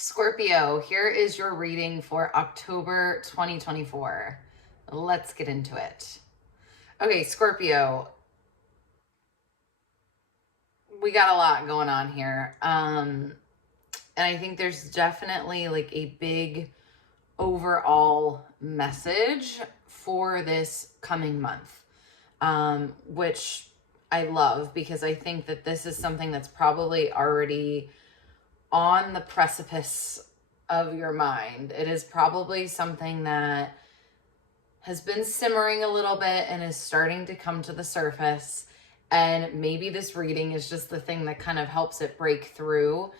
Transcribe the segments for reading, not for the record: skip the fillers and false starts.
Scorpio, here is your reading for October 2024. Let's get into it. Okay, Scorpio, we got a lot going on here. And I think there's definitely like a big overall message for this coming month, which I love because I think that this is something that's probably already on the precipice of your mind. It is probably something that has been simmering a little bit and is starting to come to the surface. And maybe this reading is just the thing that kind of helps it break through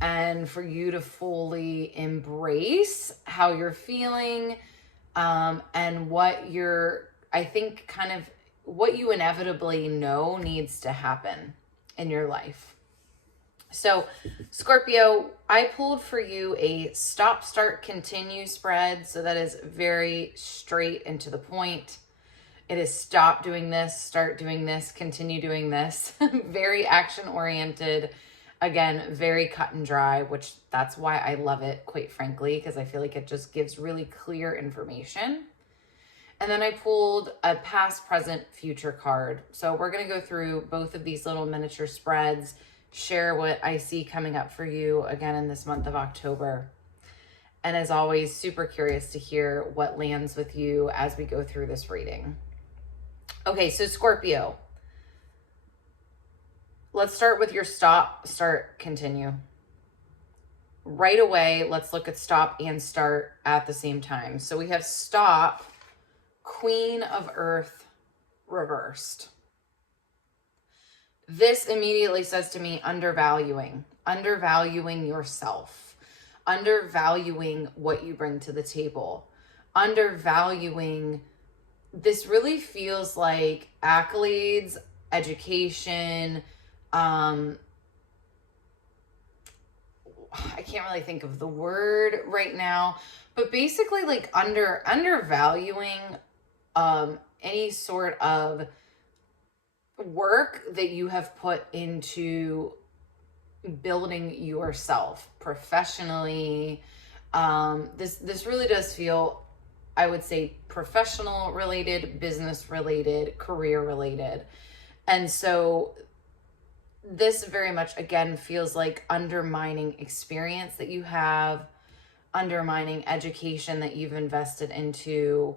and for you to fully embrace how you're feeling, and what I think kind of what you inevitably know needs to happen in your life. So, Scorpio, I pulled for you a stop, start, continue spread. So that is very straight and to the point. It is stop doing this, start doing this, continue doing this. Very action oriented. Again, very cut and dry, which that's why I love it, quite frankly, because I feel like it just gives really clear information. And then I pulled a past, present, future card. So we're going to go through both of these little miniature spreads, share what I see coming up for you again in this month of October. And as always, super curious to hear what lands with you as we go through this reading. Okay, so Scorpio, let's start with your stop, start, continue. Right away, let's look at stop and start at the same time. So we have stop, Queen of Earth, reversed. This immediately says to me undervaluing yourself, undervaluing what you bring to the table, undervaluing. This really feels like accolades, education. I can't really think of the word right now, but basically like undervaluing any sort of work that you have put into building yourself professionally. This really does feel, I would say, professional related, business related, career related. And so this very much, again, feels like undermining experience that you have, undermining education that you've invested into,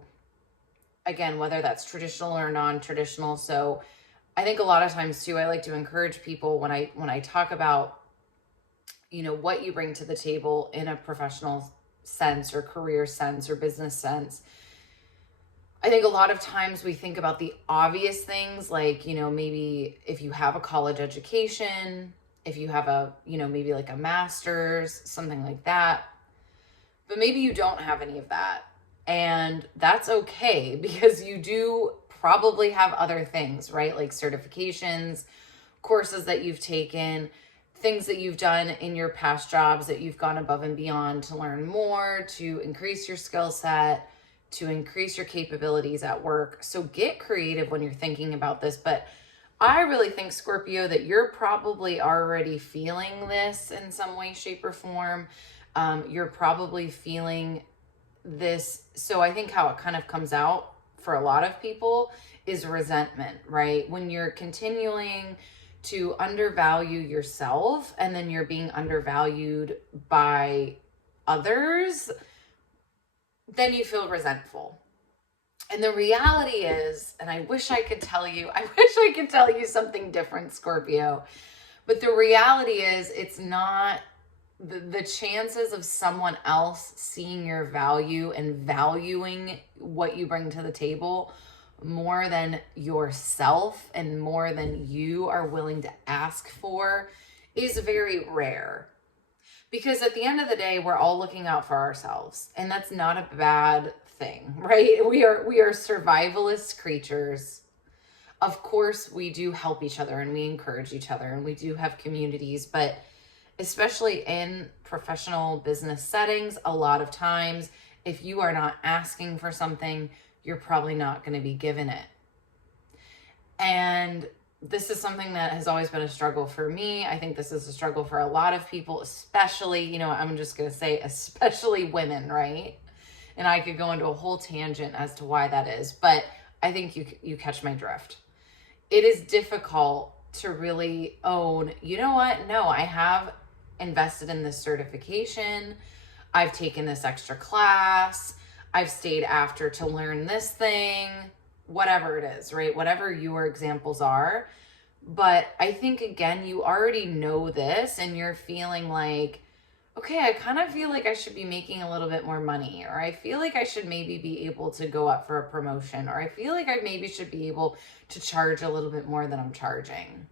again, whether that's traditional or non-traditional. So I think a lot of times too, I like to encourage people when I talk about, what you bring to the table in a professional sense or career sense or business sense. I think a lot of times we think about the obvious things like, maybe if you have a college education, if you have a, maybe like a master's, something like that, but maybe you don't have any of that. And that's okay because you do probably have other things, right? Like certifications, courses that you've taken, things that you've done in your past jobs that you've gone above and beyond to learn more, to increase your skill set, to increase your capabilities at work. So get creative when you're thinking about this. But I really think, Scorpio, that you're probably already feeling this in some way, shape, or form. You're probably feeling this. So I think how it kind of comes out for a lot of people is resentment, right? When you're continuing to undervalue yourself and then you're being undervalued by others, then you feel resentful. And the reality is, and I wish I could tell you something different, Scorpio, but the reality is it's not the chances of someone else seeing your value and valuing what you bring to the table more than yourself and more than you are willing to ask for is very rare. Because at the end of the day, we're all looking out for ourselves, and that's not a bad thing, right? We are survivalist creatures. Of course, we do help each other and we encourage each other and we do have communities, but especially in professional business settings, a lot of times, if you are not asking for something, you're probably not going to be given it. And this is something that has always been a struggle for me. I think this is a struggle for a lot of people, especially, you know, I'm just going to say, especially women, right? And I could go into a whole tangent as to why that is, but I think you catch my drift. It is difficult to really own, you know what? No, I have invested in this certification. I've taken this extra class. I've stayed after to learn this thing, whatever it is, right? Whatever your examples are. But I think, again, you already know this and you're feeling like, okay, I kind of feel like I should be making a little bit more money, or I feel like I should maybe be able to go up for a promotion, or I feel like I maybe should be able to charge a little bit more than I'm charging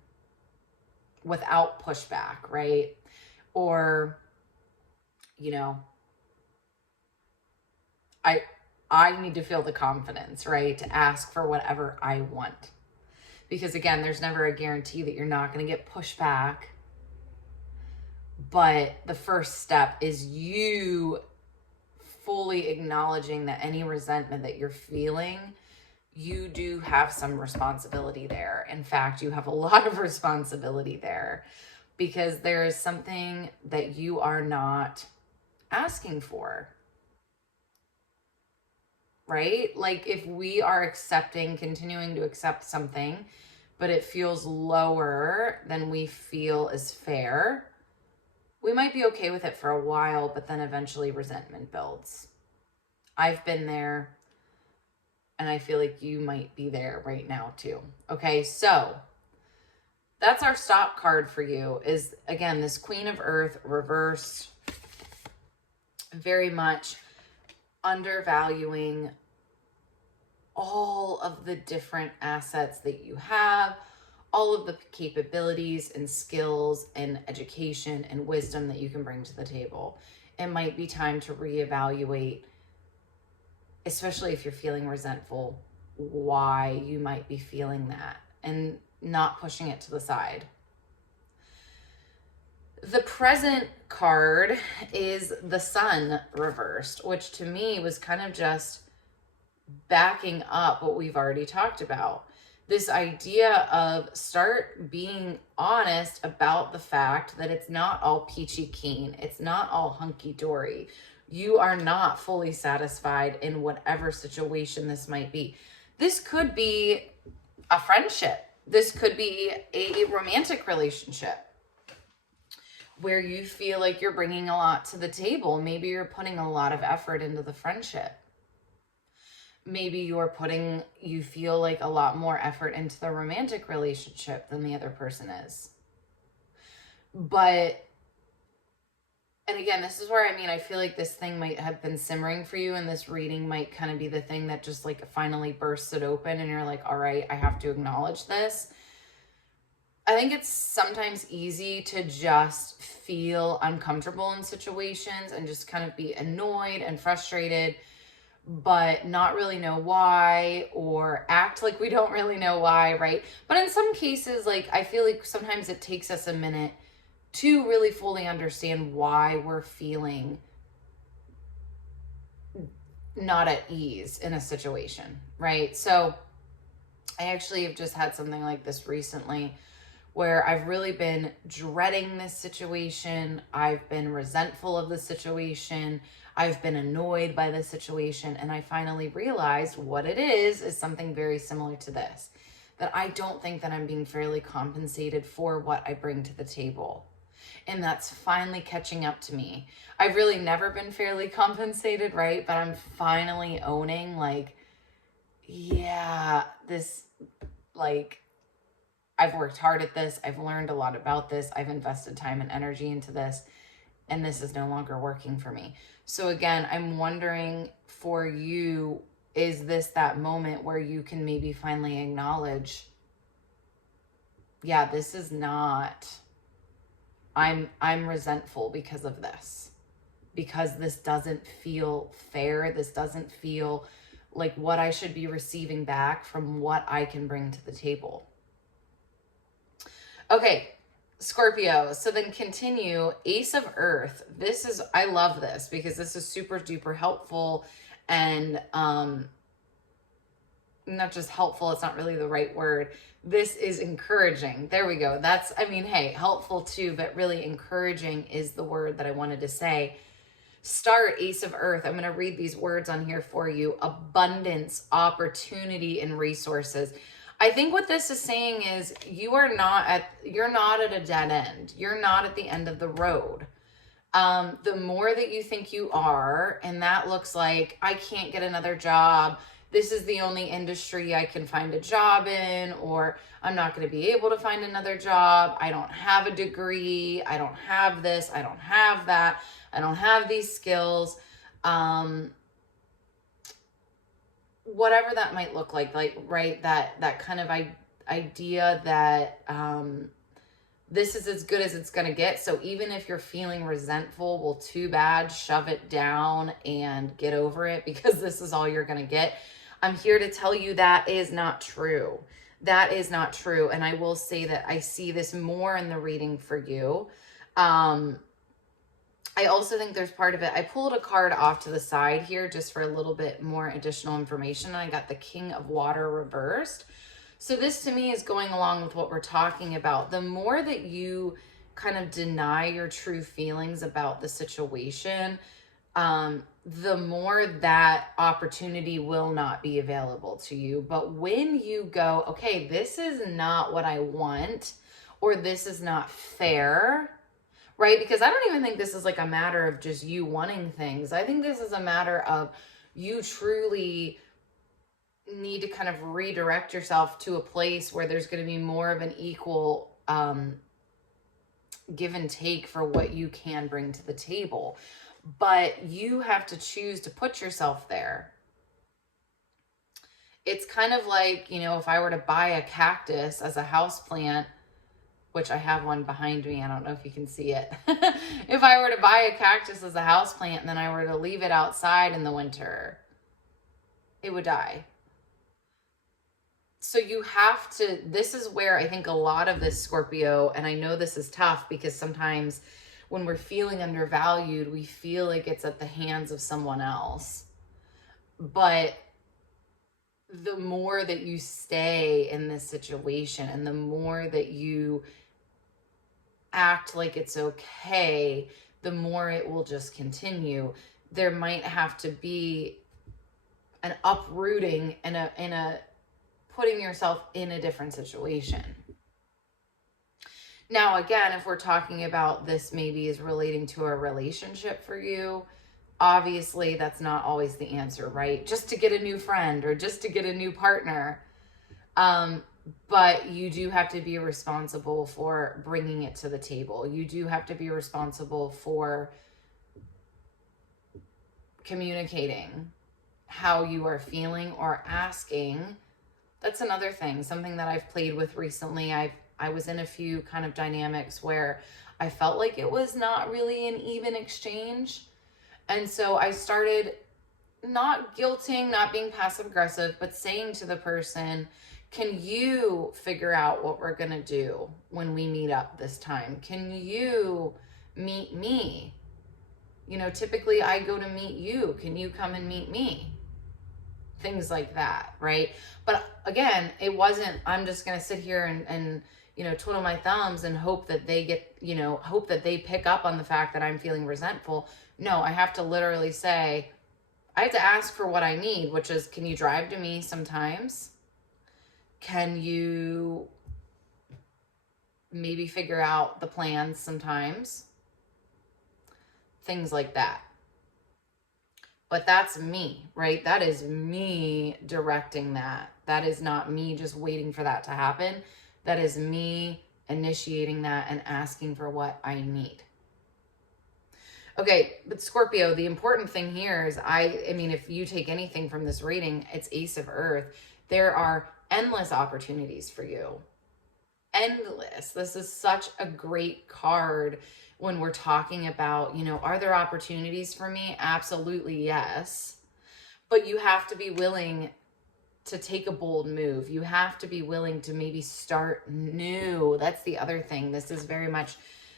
without pushback, right? Or, you know, I need to feel the confidence, right, to ask for whatever I want. Because again, there's never a guarantee that you're not going to get pushback. But the first step is you fully acknowledging that any resentment that you're feeling, you do have some responsibility there. In fact, you have a lot of responsibility there, because there is something that you are not asking for. Right? Like if we are continuing to accept something, but it feels lower than we feel is fair, we might be okay with it for a while, but then eventually resentment builds. I've been there, and I feel like you might be there right now too. Okay, so that's our stop card for you, is again, this Queen of Earth reversed, very much undervaluing all of the different assets that you have, all of the capabilities and skills and education and wisdom that you can bring to the table. It might be time to reevaluate, especially if you're feeling resentful, why you might be feeling that, and not pushing it to the side. The present card is the Sun reversed, which to me was kind of just backing up what we've already talked about. This idea of start being honest about the fact that it's not all peachy keen. It's not all hunky dory. You are not fully satisfied in whatever situation this might be. This could be a friendship. This could be a romantic relationship where you feel like you're bringing a lot to the table. Maybe you're putting a lot of effort into the friendship. Maybe you feel like a lot more effort into the romantic relationship than the other person is. But, and again, this is where, I feel like this thing might have been simmering for you, and this reading might kind of be the thing that just like finally bursts it open and you're like, all right, I have to acknowledge this. I think it's sometimes easy to just feel uncomfortable in situations and just kind of be annoyed and frustrated, but not really know why, or act like we don't really know why, right? But in some cases, like, I feel like sometimes it takes us a minute to really fully understand why we're feeling not at ease in a situation, right? So I actually have just had something like this recently where I've really been dreading this situation. I've been resentful of the situation. I've been annoyed by the situation. And I finally realized what it is something very similar to this, that I don't think that I'm being fairly compensated for what I bring to the table. And that's finally catching up to me. I've really never been fairly compensated, right? But I'm finally owning, like, yeah, this, like, I've worked hard at this. I've learned a lot about this. I've invested time and energy into this, and this is no longer working for me. So again, I'm wondering for you, is this that moment where you can maybe finally acknowledge, yeah, this is not, I'm resentful because of this, because this doesn't feel fair. This doesn't feel like what I should be receiving back from what I can bring to the table. Okay, Scorpio. So then continue. Ace of Earth. I love this because this is super duper helpful. And not just helpful, it's not really the right word. This is encouraging. There we go. That's, I mean, hey, helpful too, but really encouraging is the word that I wanted to say. Start, Ace of Earth. I'm going to read these words on here for you. Abundance, opportunity, and resources. I think what this is saying is you're not at a dead end. You're not at the end of the road. The more that you think you are, and that looks like, I can't get another job, this is the only industry I can find a job in, or I'm not going to be able to find another job, I don't have a degree, I don't have this, I don't have that, I don't have these skills, whatever that might look like, right, that kind of idea that this is as good as it's going to get. So even if you're feeling resentful, well, too bad, shove it down and get over it, because this is all you're going to get. I'm here to tell you that is not true. That is not true. And I will say that I see this more in the reading for you. I also think there's part of it. I pulled a card off to the side here just for a little bit more additional information. I got the King of Water reversed. So this to me is going along with what we're talking about. The more that you kind of deny your true feelings about the situation, the more that opportunity will not be available to you. But when you go, okay, this is not what I want, or this is not fair, right? Because I don't even think this is like a matter of just you wanting things. I think this is a matter of you truly need to kind of redirect yourself to a place where there's going to be more of an equal give and take for what you can bring to the table. But you have to choose to put yourself there. It's kind of like, you know, if I were to buy a cactus as a house plant, which I have one behind me, I don't know if you can see it. If I were to buy a cactus as a house plant and then I were to leave it outside in the winter, it would die. So you have to, this is where I think a lot of this, Scorpio, and I know this is tough because sometimes when we're feeling undervalued, we feel like it's at the hands of someone else. But the more that you stay in this situation and the more that you act like it's okay, the more it will just continue. There might have to be an uprooting and a putting yourself in a different situation. Now, again, if we're talking about this maybe is relating to a relationship for you, obviously that's not always the answer, right? Just to get a new friend or just to get a new partner. But you do have to be responsible for bringing it to the table. You do have to be responsible for communicating how you are feeling or asking. That's another thing, something that I've played with recently. I was in a few kind of dynamics where I felt like it was not really an even exchange. And so I started not guilting, not being passive aggressive, but saying to the person, can you figure out what we're going to do when we meet up this time? Can you meet me? You know, typically I go to meet you. Can you come and meet me? Things like that, right? But again, it wasn't, I'm just going to sit here and, you know, twiddle my thumbs and hope that they get, you know, hope that they pick up on the fact that I'm feeling resentful. No, I have to literally say, I have to ask for what I need, which is, can you drive to me sometimes? Can you maybe figure out the plans sometimes? Things like that. But that's me, right? That is me directing that. That is not me just waiting for that to happen. That is me initiating that and asking for what I need. Okay, but Scorpio, the important thing here is, I mean, if you take anything from this reading, it's Ace of Earth. There are endless opportunities for you. Endless. This is such a great card when we're talking about, you know, are there opportunities for me? Absolutely, yes. But you have to be willing to take a bold move. You have to be willing to maybe start new. That's the other thing. This is very much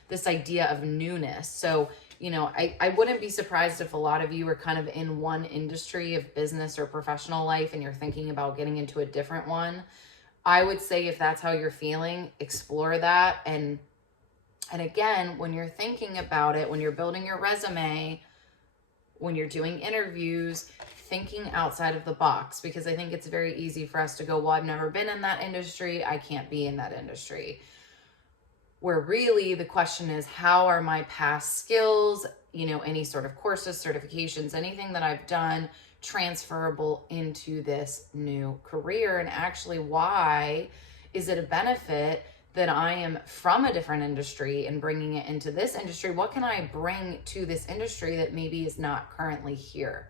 this idea of newness. So I wouldn't be surprised if a lot of you are kind of in one industry of business or professional life and you're thinking about getting into a different one. I would say if that's how you're feeling, explore that. And again, when you're thinking about it, when you're building your resume, when you're doing interviews, thinking outside of the box, because I think it's very easy for us to go, well, I've never been in that industry, I can't be in that industry. Where really the question is, how are my past skills, any sort of courses, certifications, anything that I've done transferable into this new career? And actually, why is it a benefit that I am from a different industry and bringing it into this industry? What can I bring to this industry that maybe is not currently here?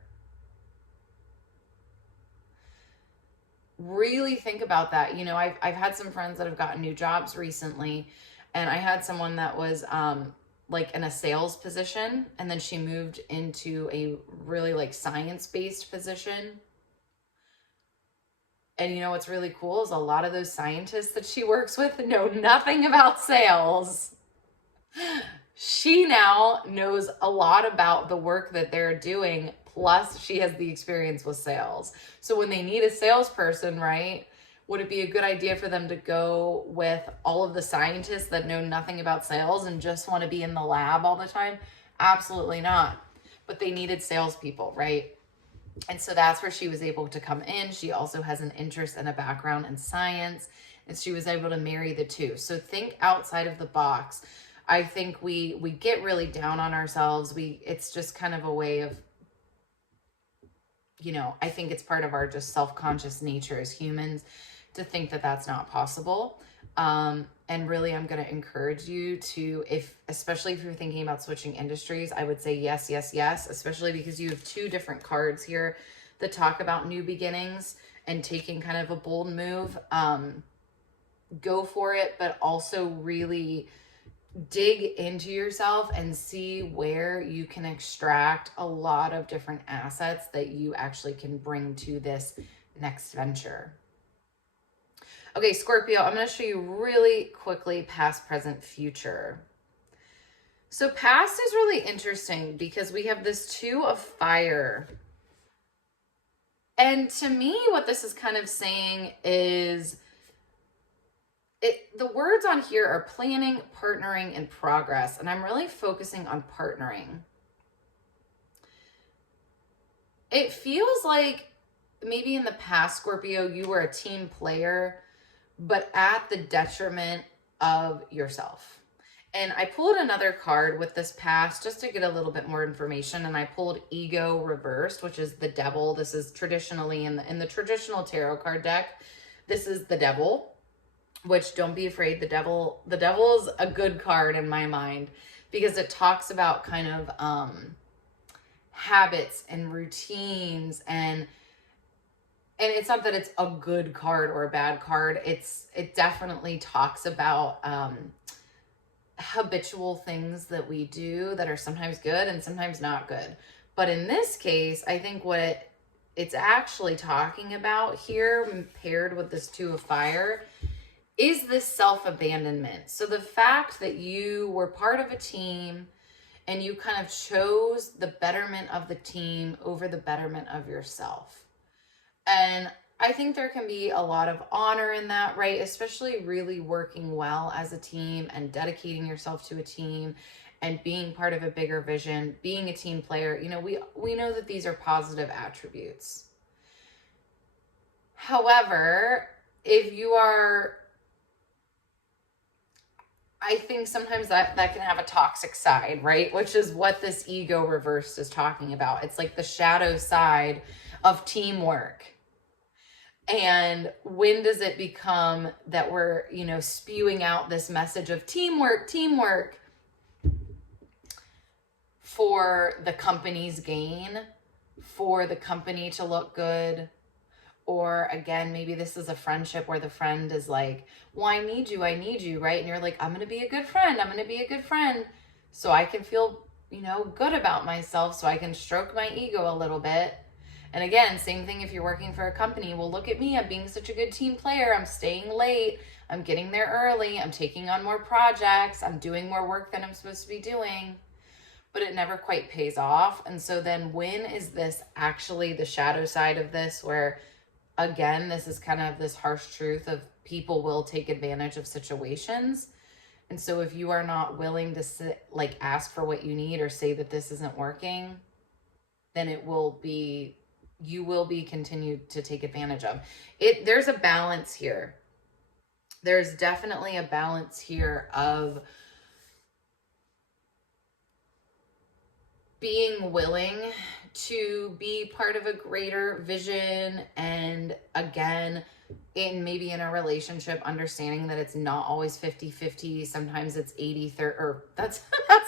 Really think about that. I've had some friends that have gotten new jobs recently, and I had someone that was like in a sales position, and then she moved into a really like science-based position. And what's really cool is a lot of those scientists that she works with know nothing about sales. She now knows a lot about the work that they're doing, plus she has the experience with sales. So when they need a salesperson, right, would it be a good idea for them to go with all of the scientists that know nothing about sales and just want to be in the lab all the time? Absolutely not. But they needed salespeople, right? And so that's where she was able to come in. She also has an interest and a background in science, and she was able to marry the two. So think outside of the box. I think we get really down on ourselves. It's just kind of a way of, I think it's part of our just self-conscious nature as humans to think that that's not possible. And really, I'm going to encourage you to, especially if you're thinking about switching industries, I would say yes, yes, yes, especially because you have two different cards here that talk about new beginnings and taking kind of a bold move. Go for it, but also really dig into yourself and see where you can extract a lot of different assets that you actually can bring to this next venture. Okay, Scorpio, I'm going to show you really quickly past, present, future. So past is really interesting because we have this 2 of fire. And to me, what this is kind of saying is the words on here are planning, partnering, and progress. And I'm really focusing on partnering. It feels like maybe in the past, Scorpio, you were a team player, but at the detriment of yourself. And I pulled another card with this past just to get a little bit more information. And I pulled ego reversed, which is the devil. This is traditionally in the traditional tarot card deck. This is the devil, which don't be afraid. The devil is a good card in my mind because it talks about kind of habits and routines, and it's not that it's a good card or a bad card. It definitely talks about habitual things that we do that are sometimes good and sometimes not good. But in this case, I think what it's actually talking about here, paired with this 2 of fire, is this self-abandonment. So the fact that you were part of a team and you kind of chose the betterment of the team over the betterment of yourself. And I think there can be a lot of honor in that, right? Especially really working well as a team and dedicating yourself to a team and being part of a bigger vision, being a team player. We know that these are positive attributes. However, if you are, I think sometimes that can have a toxic side, right? Which is what this ego reversed is talking about. It's like the shadow side of teamwork. And when does it become that we're, spewing out this message of teamwork for the company's gain, for the company to look good? Or again, maybe this is a friendship where the friend is like, well, I need you, right? And you're like, I'm going to be a good friend. So I can feel, good about myself, so I can stroke my ego a little bit. And again, same thing if you're working for a company. Well, look at me. I'm being such a good team player. I'm staying late. I'm getting there early. I'm taking on more projects. I'm doing more work than I'm supposed to be doing. but it never quite pays off. And so then when is this actually the shadow side of this, where again, this is kind of this harsh truth of people will take advantage of situations. And so if you are not willing to sit, like ask for what you need or say that this isn't working, then you will be continued to take advantage of it. There's a balance here. There's definitely a balance here of being willing to be part of a greater vision, and again, maybe in a relationship, understanding that it's not always 50-50. Sometimes it's 80-30, or that's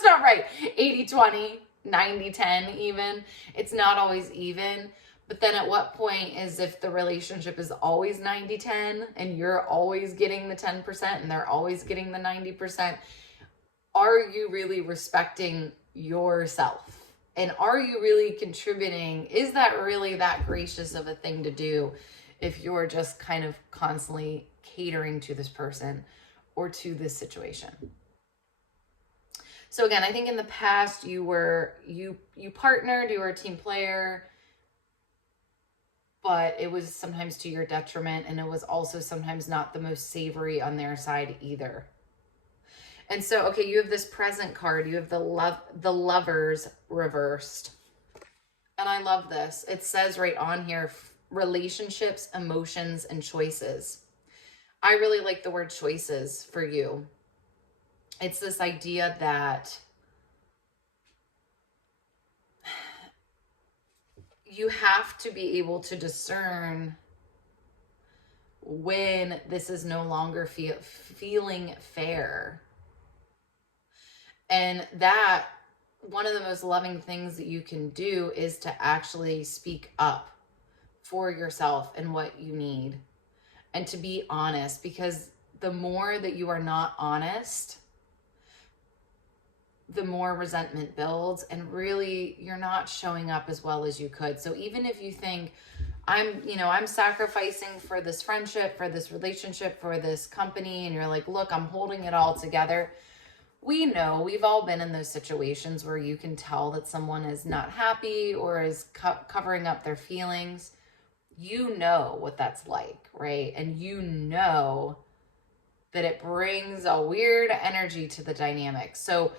not right. 80-20, 90-10 even. It's not always even. But then at what point is, if the relationship is always 90-10 and you're always getting the 10% and they're always getting the 90%, are you really respecting yourself? And are you really contributing? Is that really that gracious of a thing to do if you're just kind of constantly catering to this person or to this situation? So again, I think in the past you partnered, you were a team player, but it was sometimes to your detriment, and it was also sometimes not the most savory on their side either. And so, okay, you have this present card. You have the Lovers reversed. And I love this. It says right on here, relationships, emotions, and choices. I really like the word choices for you. It's this idea that you have to be able to discern when this is no longer feeling fair. And that one of the most loving things that you can do is to actually speak up for yourself and what you need, and to be honest, because the more that you are not honest, the more resentment builds, and really you're not showing up as well as you could. So even if you think, I'm sacrificing for this friendship, for this relationship, for this company, and you're like, look, I'm holding it all together. We know, we've all been in those situations where you can tell that someone is not happy or is covering up their feelings. You know what that's like, right? And you know that it brings a weird energy to the dynamic. So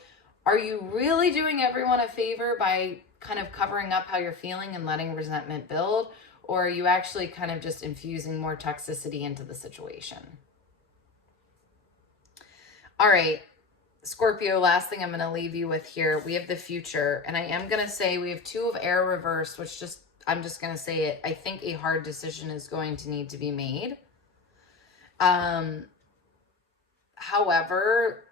are you really doing everyone a favor by kind of covering up how you're feeling and letting resentment build? Or are you actually kind of just infusing more toxicity into the situation? All right. Scorpio, last thing I'm going to leave you with here. We have the future, and I am going to say we have 2 of air reversed, which I'm just going to say it. I think a hard decision is going to need to be made. However,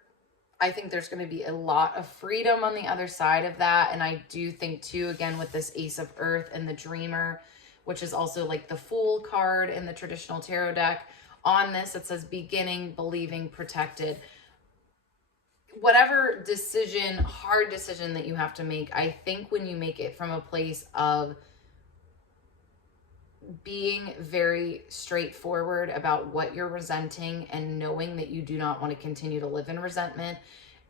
I think there's going to be a lot of freedom on the other side of that. And I do think too, again, with this Ace of Earth and the Dreamer, which is also like the Fool card in the traditional tarot deck, on this, it says beginning, believing, protected. Whatever decision, hard decision that you have to make, I think when you make it from a place of being very straightforward about what you're resenting and knowing that you do not want to continue to live in resentment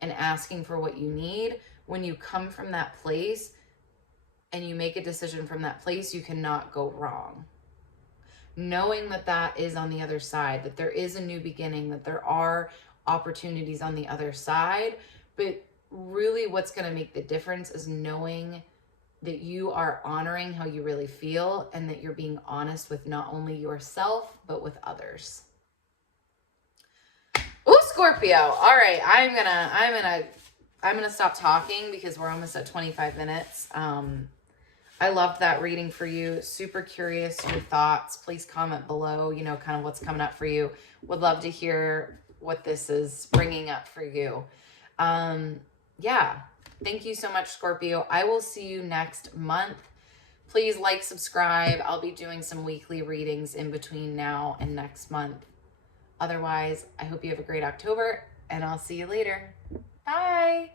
and asking for what you need, when you come from that place and you make a decision from that place, you cannot go wrong. Knowing that that is on the other side, that there is a new beginning, that there are opportunities on the other side, but really what's going to make the difference is knowing that you are honoring how you really feel, and that you're being honest with not only yourself but with others. Oh, Scorpio. All right, I'm gonna stop talking because we're almost at 25 minutes. I loved that reading for you. Super curious your thoughts. Please comment below, kind of what's coming up for you. Would love to hear what this is bringing up for you. Yeah. Thank you so much, Scorpio. I will see you next month. Please like, subscribe. I'll be doing some weekly readings in between now and next month. Otherwise, I hope you have a great October, and I'll see you later. Bye.